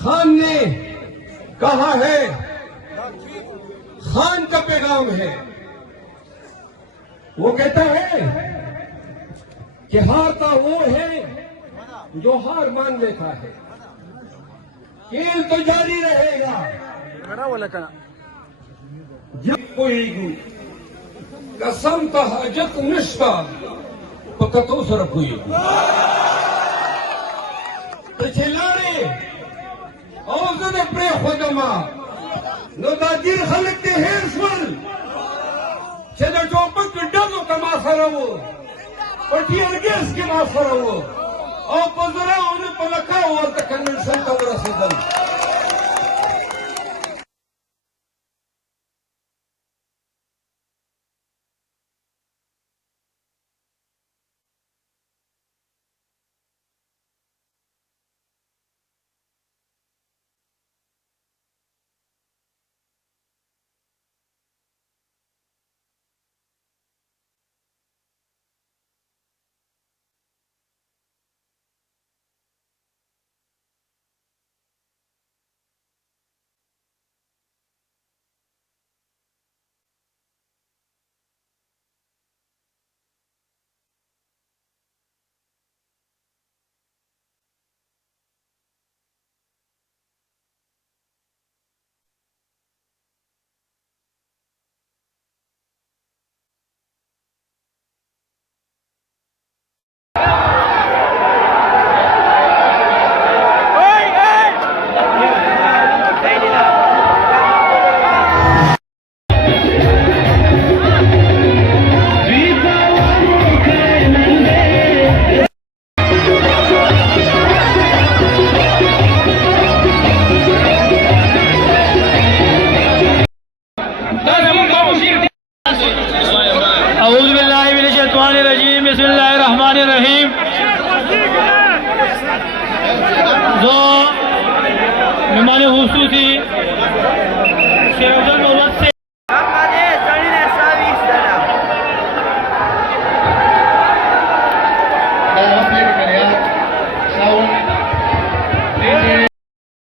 खान ने कहा है, खान का पैगाम है, वो कहता है कि हारता वो है जो हार मान लेता है, खेल तो जारी रहेगा जब कोई कसम तहजत निष्ठा पकतो सरपुई तछलारे औज़द प्रे खुदमा नदाजिर खलक के हेरसवल छेदा चौपक डगो कमा सरवो पटी अर्गेस के मा सरवो और पजरा उन्हें पलका और तक कन्वेंशन का रसीदन